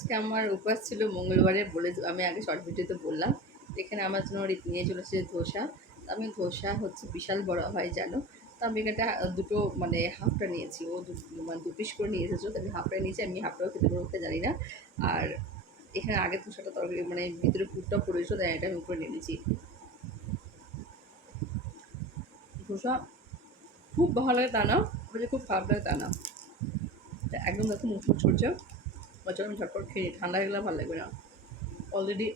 আজকে আমার উপবাস ছিল মঙ্গলবারে বলে আমি আগে শর্ট ভিডিওতে বললাম। এখানে আমার জন্য নিয়ে চলে এসেছে ধোসা। তো আমি ধোসা হচ্ছে বিশাল বড় হয় জানো। তো আমি এখানটা দুটো মানে হাফটা নিয়েছি। ও মানে ২ পিস করে নিয়ে এসেছো। তো আমি হাফটা নিয়েছি। আমি হাফটাও খেতে পারবো কিনা জানি না। আর এখানে আগে ধোসাটা তরকারি মানে ভিতরে পুরটা পড়েছিল তাই এটা আমি উপরে নিয়ে নিয়েছি। ধোসা খুব ভালো লাগে তা না, আবার যে খুব খারাপ লাগে তা না। এটা একদম দেখো মুচমুচ করছে। চলো আমি ঝটপট খেয়ে নিই। ঠান্ডা হয়ে গেলে ভালো লাগবে না। অলরেডি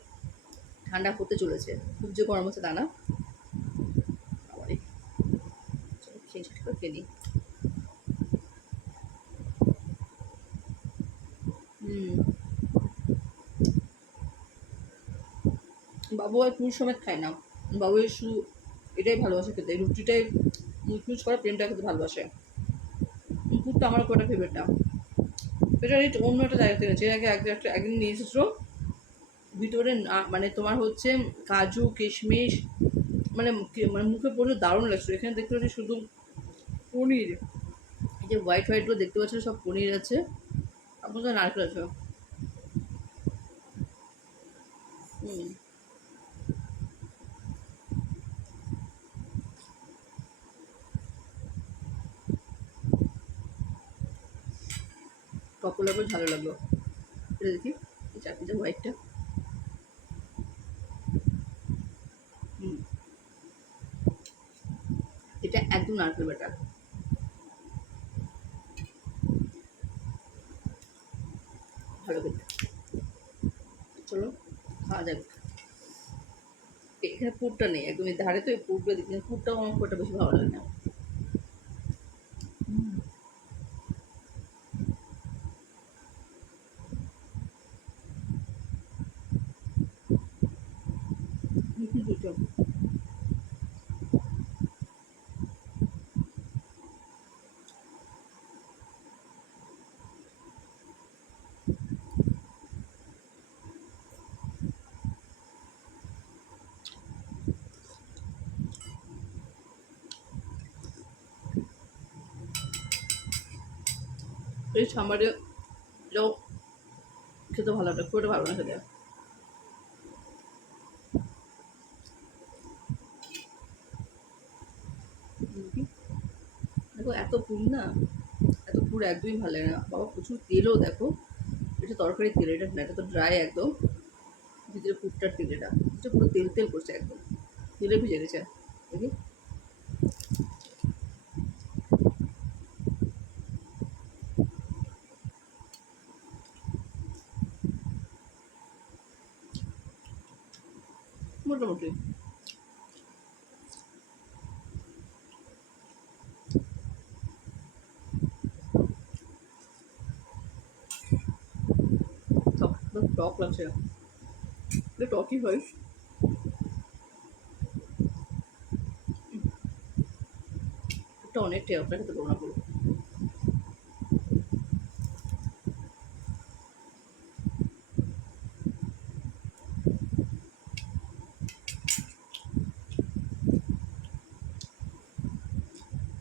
ঠান্ডা হতে চলেছে। খুব যে গরম হচ্ছে তা না। আবারই চলো খেয়ে ঝট করে খেয়ে নিই। হুম, বাবু আর পুর সমেত খায় না। বাবু শুধু এটাই ভালোবাসে খেতে। রুটিটাই মুচমুচ করা প্লেনটা খেতে ভালোবাসে। পুরটা আমার খুব একটা ফেভারিট না। এটা অন্য একটা জায়গা থেকে এনেছে। এর আগে একদিন নিয়ে এসেছিলো। ভিতরে মানে তোমার হচ্ছে কাজু কিশমিশ মানে মানে মুখে পড়লে দারুণ লাগছিল। এখানে দেখতে পাচ্ছি শুধু পনির। এই যে হোয়াইট হোয়াইটগুলো দেখতে পাচ্ছ সব পনির আছে। আপনার নারকেল আছে। হুম, পপুলার করে ভালো লাগলো। এটা দেখি এই চাটনিটা হোয়াইটটা। হুম, এটা একদম নারকেল বাটা। ভালো খেতে। চলো খাওয়া যাবে। এখানে পুরটা নেই একদম এই ধারে তো এই পুরটা দিচ্ছি পুরটাও আমার খুব একটা বেশি ভালো লাগে না। মিষ্টি দুটো এই সামারে এটাও খেতে ভালো লাগে খুব একটা ভালো না খেতে। দেখো এত পুর না, এত পুর একদমই ভালো লাগে না বাবা। প্রচুর তেলও দেখো। এটা তরকারি তেল, এটা না, এটা তো ড্রাই একদম। ভিতরে পুরটার তেল, এটা পুরো তেল তেল করছে একদম। তেলে ভিজে গেছে দেখি। মোটামুটি টক টক লাগছে। এটা টকই হয়। এটা অনেকটাই আপনার খেতে পারবো না পুরো।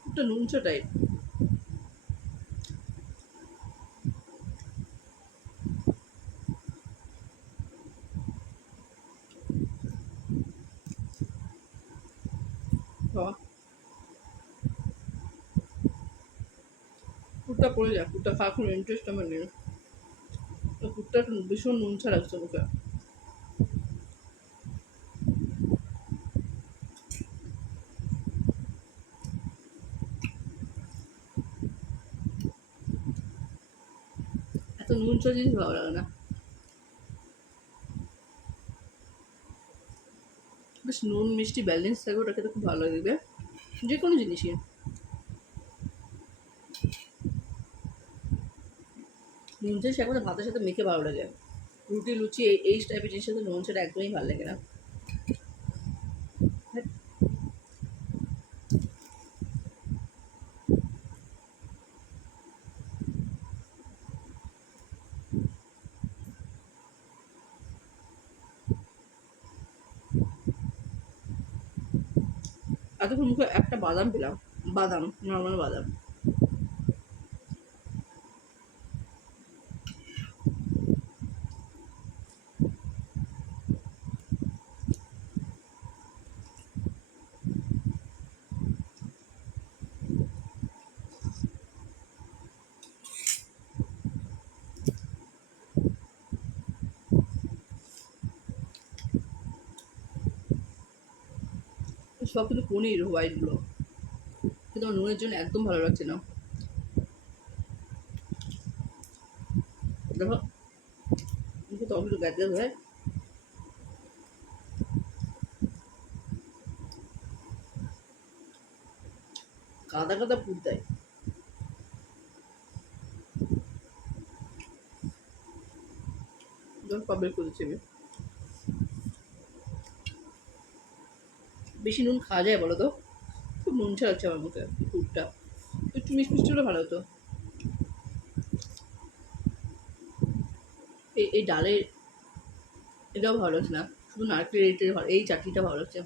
এটা নুনচা টাইপ। বাবা পুরটা পড়ে যায়, পুরটা খাওয়ার কোনো ইন্টারেস্ট আমার নেই। পুরটা ভীষণ নুনচা লাগছে মুখে। এত নুনচা জিনিস ভালো লাগে না। বেশ নুন মিষ্টি ব্যালেন্স থাকবে, ওটা খেতে খুব ভালো লাগবে যে কোনো জিনিসই। নুন চা সাথে ভাতের সাথে মেখে ভালো লাগে। রুটি লুচি এই টাইপের জিনিসের সাথে নুন চাটা একদমই ভালো লাগে না। এতক্ষণ মুখে একটা বাদাম পেলাম। বাদাম, নর্মাল বাদাম। সব কিন্তু পনির হোয়াইটগুলো, কিন্তু আমার নুনের জন্য একদম ভালো লাগছে না। দেখো তখন গ্যাস গ্যাস হয়। কাদা কাদা পুর দেয়। যখন সব বের করেছি আমি, বেশি নুন খাওয়া যায় বলো তো? খুব নুন ছাড়াচ্ছে আমার মুখে পুরটা। একটু মিষ্টি মিষ্টি হলে ভালো হতো। এই ডালের এটাও ভালো লাগছে না, শুধু নারকেলের এইটাই ভালো, এই চাটনিটা ভালো লাগছে।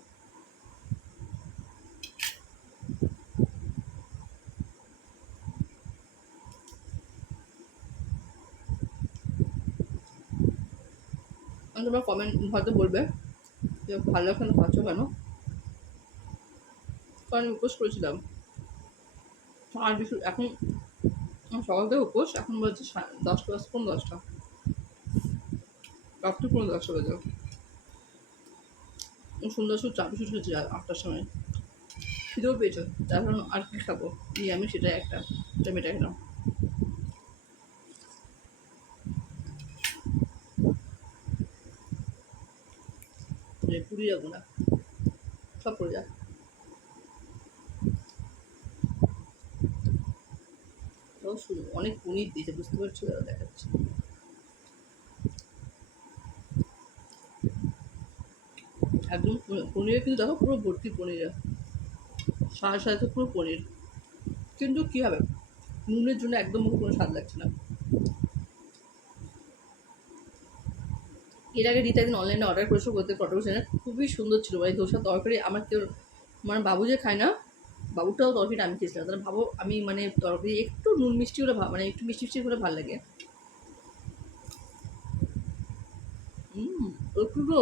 তোমরা কমেন্ট হয়তো বলবে যে ভালো লাগছে না, খাচ্ছ কেন? কারণ আমি উপোস করেছিলাম। আর বেশি এখন সকাল থেকে উপোস, এখন বলছে 10টা, 10টা রাত্রি 10টা বাজে। সুন্দর চা বিস্কুট খেয়েছি 8টার সময়। খিদেও পেয়েছে, তারপর আর কি খাবো, আমি সেটাই একটা টমেটো খেলাম। পুরি রাখবো না, সব পড়ে যায়। অনেক পনির দিয়েছে, বুঝতে পারছো, দেখাচ্ছে। একদম পনিরে কিন্তু দেখো পুরো ভর্তি পনিরে, সাথে সাথে পুরো পনির, কিন্তু কী হবে, নুনের জন্য একদম মুখে কোনো স্বাদ লাগছে না। এর আগে রীতা একদিন অনলাইনে অর্ডার করেছিল, করতে ফটো না, খুবই সুন্দর ছিল। মানে ধোসার তরকারি আমার কেউ, মানে বাবু যে খায় না, বাবুটাও তরকারিটা আমি খেয়েছিলাম। তাহলে ভাবো, আমি মানে তরকারি একটু নুন মিষ্টি হলে মানে একটু মিষ্টি মিষ্টি হলে ভালো লাগে। একটু তো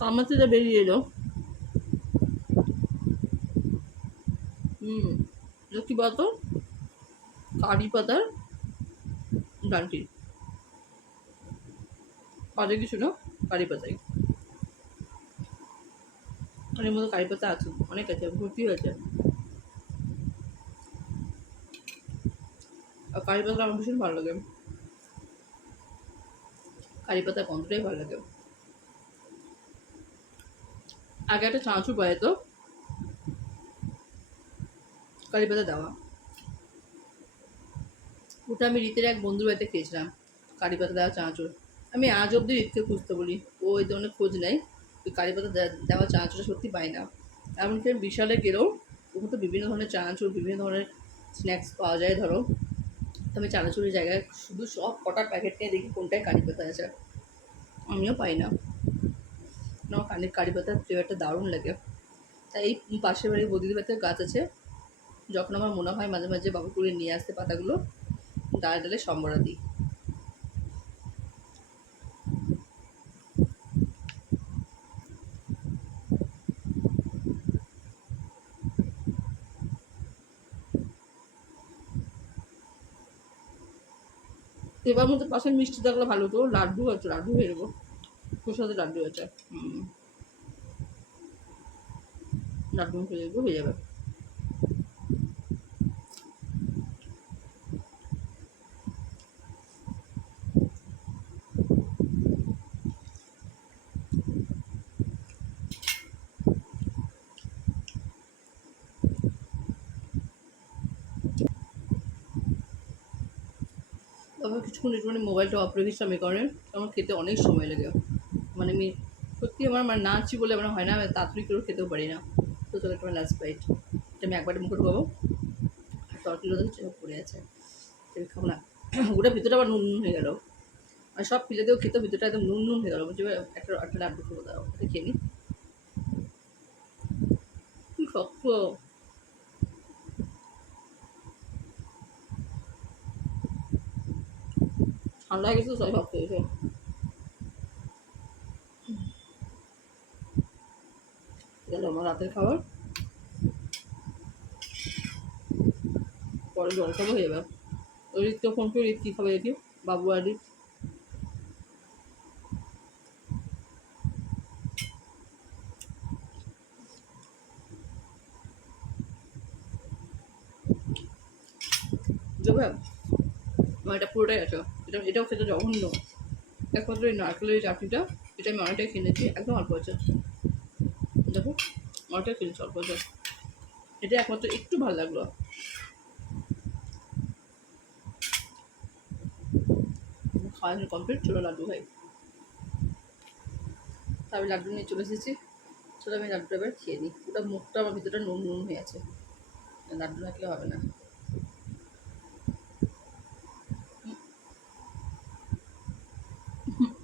কামাতিটা বেরিয়ে এলো। এটা কী বলতো, কারি পাতার ডান্টি, কাজে কিছু না, কারি পাতাই। এর মধ্যে কারি পাতা আছে, অনেক আছে, ভর্তি হয়েছে। আর কারি পাতা আমার ভীষণ ভালো লাগে, কারি পাতার গন্ধটাই ভালো লাগে। আগে একটা চানাচুর পায় তো কারি পাতা দেওয়া, ওটা আমি রীতের এক বন্ধুর বাড়িতে খেয়েছিলাম, কারি পাতা দেওয়া চানাচুর। আমি আজ অব্দি রীতকে খুঁজতে বলি, ও এই ধরনের খোঁজ নেয়, ওই কারি পাতা দেওয়া চানাচুরটা সত্যি পাই না। এমনকি আমি বিশালে গেলেও ওখানে তো বিভিন্ন ধরনের চানাচুর, বিভিন্ন ধরনের স্ন্যাক্স পাওয়া যায় ধরো, তো আমি চানাচুরের জায়গায় শুধু সব কটার প্যাকেট নিয়ে দেখি কোনটায় কারি পাতা আছে, আমিও পাই না। আমার কারি পাতার ফ্লেভারটা দারুণ লাগে। তাই এই পাশের বাড়ির বৌদিদের বাড়িতে গাছ আছে, যখন আমার মনে হয় মাঝে মাঝে বাবু করে নিয়ে আসতে পাতাগুলো, ডালে ডালে সম্বরা দিই। এবার মধ্যে পাশের মিষ্টি থাকলে ভালো হতো, লাড্ডু আছে, লাড্ডু হয়ে যাবো, প্রসাদের লাড্ডু আছে, লাড্ডু খেয়ে যাবো, হয়ে যাবে। তারপর কিছুক্ষণ একটুখানি মোবাইলটা অফ রেখেছিলাম, এই কারণে আমার খেতে অনেক সময় লাগে। মানে আমি সত্যি আমার মানে নাচি বলে আমার হয় না, আমি তাড়াতাড়ি করে খেতেও পারি না। তো চলো একটা লাস্ট বাইট, এটা আমি একবারে মুখে ঢোকাবো, আর তরকারিগুলো দেখছি পড়ে আছে, আমি খাবো না। ওটা ভিতরটা আবার নুন নুন হয়ে গেলো, আর সব ফেলে দিয়েও খেতে ভিতরটা একদম নুন নুন হয়ে গেলো। বলছি একটা একটা লাড্ডু খাবো, দাও এটা খেয়ে নিই। কি শক্ত, ঠান্ডা হয়ে গেছে তো, সবাই শক্ত হয়েছে। গেল আমার রাতের খাবার, পরে জল খাবো, হয়ে যাবে। ওই রিতকে ফোন করে, রিত কী খাবে দেখি, বাবু আর রিত। আমার এটা পুরোটাই আছে। এটাও খেতে জঘন্য। একমাত্র এই নারকেলের চাটনিটা, এটা আমি অনেকটাই কিনেছি, একদম অল্প আছে। দেখো অনেকটাই কিনেছি, অল্প আছে। এটা একমাত্র একটু ভালো লাগলো। খাওয়া কমপ্লিট, চলো লাড্ডু খাই। তা আমি লাড্ডু নিয়ে চলে এসেছি। চলো আমি লাড্ডুটা এবার খেয়ে নিই। ওটা মুখটা আমার ভিতরটা নুন নুন হয়ে আছে, লাড্ডু না খেলে হবে না।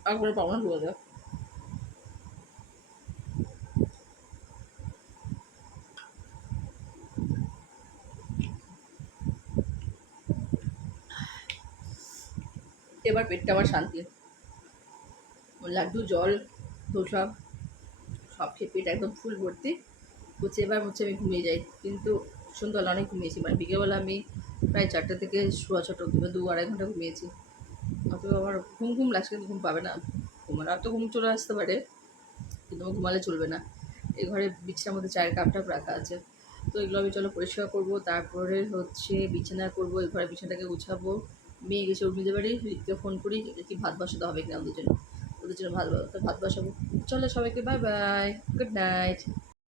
আর করে পাবো না ঢুকে দেওয়া। এবার পেটটা আমার শান্তি। লাড্ডু, জল, ধোসা সব খেয়ে পেট একদম ফুল ভর্তি হচ্ছে। এবার হচ্ছে আমি ঘুমিয়ে যাই, কিন্তু সন্ধ্যাবেলা অনেক ঘুমিয়েছি, মানে বিকেলবেলা আমি প্রায় 4টা থেকে শোয়া 6টা অব্দি 2-2.5 ঘন্টা ঘুমিয়েছি। অত আমার ঘুম ঘুম লাগছে, কিন্তু ঘুম পাবে না। ঘুমার আর তো ঘুম চলে আসতে পারে, কিন্তু আমার ঘুমালে চলবে না। এই ঘরে বিছানার মধ্যে চায়ের কাপটা রাখা আছে, তো এগুলো আমি চলো পরিষ্কার করবো। তারপরে হচ্ছে বিছানা করবো, এই ঘরে বিছানাটাকে গুছাবো। মেয়ে গেছে উর্মিদের বাড়ি, ঋতিকে ফোন করি কি ভাত বসাতে হবে কিনা ওদের জন্য। ভাত বসাবো। চলো সবাইকে বাই বাই, গুড নাইট।